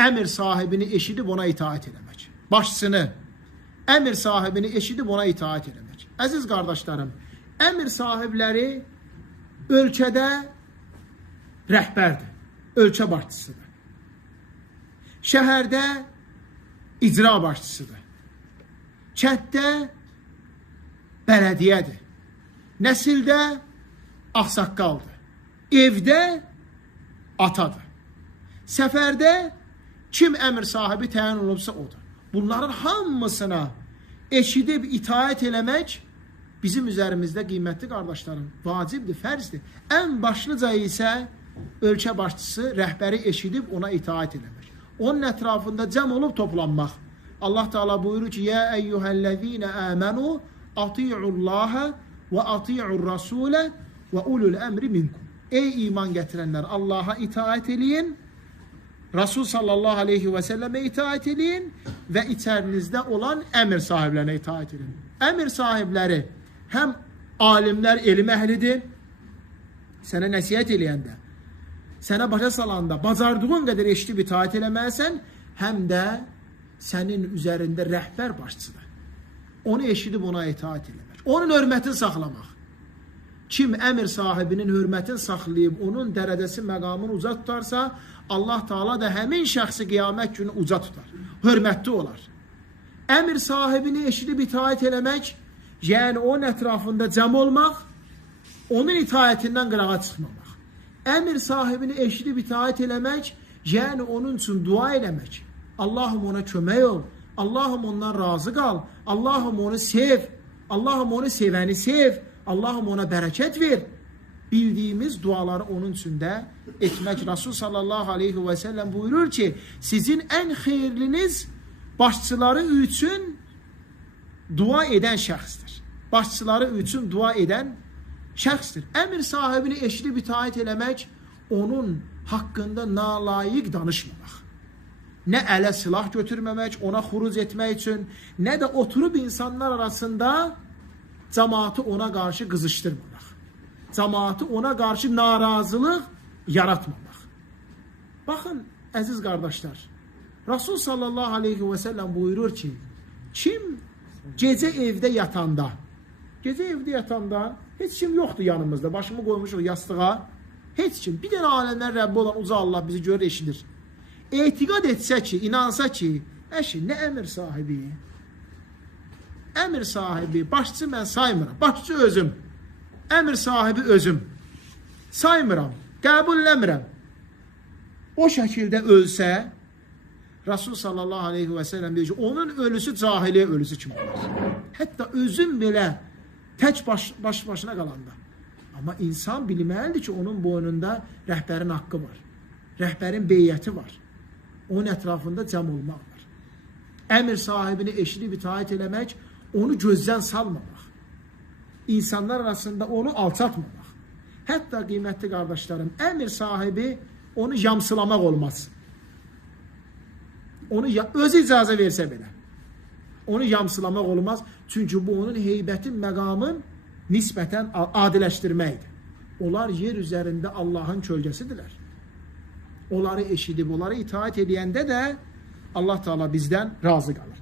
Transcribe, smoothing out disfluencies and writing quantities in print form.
əmir sahibini eşidib ona itaat eləmək. Başçısını, əmir sahibini eşidib ona itaat eləmək. Əziz qardaşlarım, əmir sahibləri ölkədə rəhbərdir, ölkə başçısıdır. Şəhərdə icra başçısıdır. Kənddə bələdiyyədir. Nəsildə ağsaqqaldır. Evdə atadır. Səfərdə kim əmir sahibi təyin olubsa odur. Bunların hamısına eşidib itaat eləmək bizim üzərimizdə qiymətli qardaşlarım vacibdir, fərzdir. Ən başlıca isə ölkə başçısı rəhbəri eşidib ona itaat eləmək. Onun ətrafında cəm olub toplanmaq. Allah Teala buyurur ki: "Ya eyyuhellezine amenu ati'ullaha ve ati'ur rasule ve ulul emri minkum." Ey iman gətirənlər, Allah'a itaat eləyin, Rasul sallallahu aleyhi ve selleme itaat eləyin və içərinizdə olan əmir sahiblərinə itaat edin. Əmir sahibləri həm alimlər, elm əhlidir, sənə nəsihət eləyəndə, sənə başa salanda, bacardığın qədər eşidib itaat eləməlisən, həm də sənin üzərində rəhbər başçıdır. Onu eşidib ona itaat eləmək. Onun hörmətini saxlamaq. Kim əmir sahibinin hörmətini saxlayıb, onun dərəcəsi, məqamını uca tutarsa, Allah Teala da həmin şəxsi qiyamət günü uca tutar. Hörmətli olar. Əmir sahibini eşidib itaat eləmək, yəni onun ətrafında cəm olmaq, onun itaətindən qırağa çıxmamaq. Əmir sahibini eşidib itaat eləmək, yəni onun üçün dua eləmək. Allahım ona kömək ol, Allahım ondan razı qal, Allahım onu sev, Allahım onu sevəni sev, Allahım ona bərəkət ver. Bildiyimiz duaları onun üçün də etmək. Rasul sallallahu aleyhi ve sellem buyurur ki, sizin ən xeyirliniz başçıları üçün dua edən şəxsdir. Başçıları üçün dua edən şəxsdir. Əmir sahibini eşidib itaat eləmək, onun haqqında nalayiq danışmamaq. Nə ələ silah götürməmək, ona xuruc etmək üçün, nə də oturub insanlar arasında cəmaatı ona qarşı qızışdırmamaq. Cəmaatı ona qarşı narazılıq yaratmamaq. Baxın, əziz qardaşlar, Rasul sallallahu aleyhi ve sellem buyurur ki, kim gecə evdə yatanda, heç kim yoxdur yanımızda, başımı qoymuşuq yastığa, heç kim, bir dənə aləmlər Rəbbi olan uca Allah bizi görür, eşidir. Etiqad etsə ki, inansa ki, nə əmir sahibi, əmir sahibi, başçı mən saymıram, başçı özüm, əmir sahibi özüm, saymıram, qəbulləmirəm. O şəkildə ölsə, Rasul sallallahu aleyhi ve sellem deyir ki, onun ölüsü cahiliyə ölüsü kimi olur. Hətta özüm belə tək başına qalanda. Amma insan bilməlidir ki, onun boynunda rəhbərin haqqı var, rəhbərin beyyəti var, onun ətrafında cəm olmaq var. Əmir sahibini eşidib itaat eləmək, onu gözdən salmamaq, insanlar arasında onu alçatmamaq. Hətta qiymətli qardaşlarım, əmir sahibi onu yamsılamaq olmaz. Onu özü icazə versə belə, onu yamsılamaq olmaz. Çünki bu onun heybətin, məqamın nisbətən adiləşdirməkdir. Onlar yer üzərində Allahın kölgəsidirlər. Onları eşidib, onları itaat edəndə də Allah Teala bizdən razı qalır.